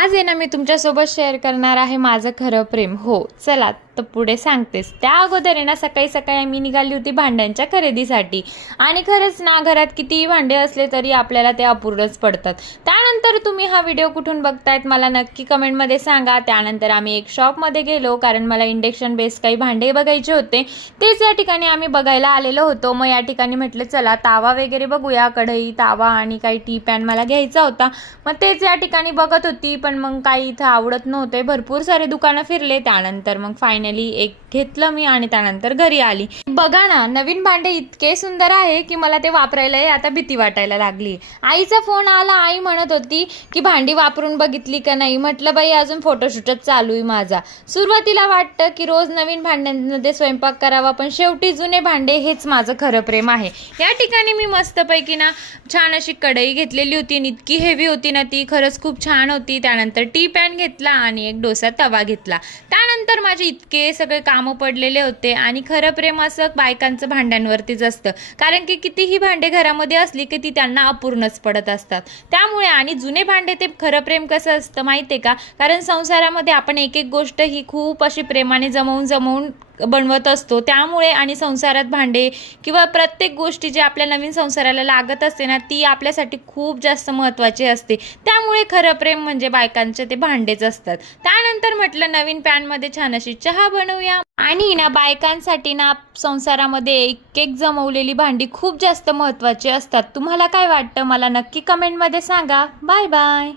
आज आहे ना मी तुमच्यासोबत शेअर करणार आहे माझं खरं प्रेम. हो चला तर पुढे सांगतेस. त्या अगोदर आहे ना सकाळी सकाळी मी निघाली होती भांड्यांच्या खरेदीसाठी. आणि खरंच ना घरात कितीही भांडे असले तरी आपल्याला ते अपूर्णच पडतात. त्यानंतर तुम्ही हा व्हिडिओ कुठून बघतायत मला नक्की कमेंटमध्ये सांगा. त्यानंतर आम्ही एक शॉपमध्ये गेलो कारण मला इंडक्शन बेस काही भांडे बघायचे होते. तेच या ठिकाणी आम्ही बघायला आलेलो होतो. मग या ठिकाणी म्हटलं चला तावा वगैरे बघूया. कढई, तावा आणि काही टी पॅन मला घ्यायचा होता. मग तेच या ठिकाणी बघत होती पण मग काही इथं आवडत नव्हते. भरपूर सारे दुकानं फिरले. त्यानंतर मग फायनली एक घेतलं मी आणि त्यानंतर घरी आली. बघा ना नवीन भांडे इतके सुंदर आहे की मला ते वापरायला आता भीती वाटायला लागली. आईचा फोन आला. आई म्हणत होती की भांडी वापरून बघितली का नाही. म्हटलं बाई अजून फोटोशूटच चालू आहे माझा. सुरुवातीला वाटतं की रोज नवीन भांड्यांमध्ये स्वयंपाक करावा पण शेवटी जुने भांडे हेच माझं खरं प्रेम आहे. या ठिकाणी मी मस्तपैकी ना छान अशी कढई घेतलेली होती. इतकी हेवी होती ना ती, खरंच खूप छान होती. त्यानंतर टी पॅन घेतला आणि एक डोसा तवा घेतला. त्यानंतर माझे इतके सगळे कामं पडलेले होते. आणि खरं प्रेम असं बायकांचं भांड्यांवरतीच असतं कारण की कितीही भांडे घरामध्ये असली की ती त्यांना अपूर्णच पडत असतात. त्यामुळे आणि जुने भांडे ते खरं प्रेम कसं असतं माहिती आहे का, कारण संसारामध्ये आपण एक एक गोष्ट ही खूप अशी प्रेमाने जमवून बनवत असतो. त्यामुळे आणि संसारात भांडे किंवा प्रत्येक गोष्टी जी आपल्या नवीन संसाराला लागत असते ना ती आपल्यासाठी खूप जास्त महत्त्वाची असते. त्यामुळे खरं प्रेम म्हणजे बायकांचे ते भांडेच असतात. त्यानंतर म्हटलं नवीन पॅनमध्ये छान अशी चहा बनवूया. आणि ना बायकांसाठी ना संसारामध्ये एक एक जमवलेली भांडी खूप जास्त महत्त्वाची असतात. तुम्हाला काय वाटतं मला नक्की कमेंटमध्ये सांगा. Bye bye.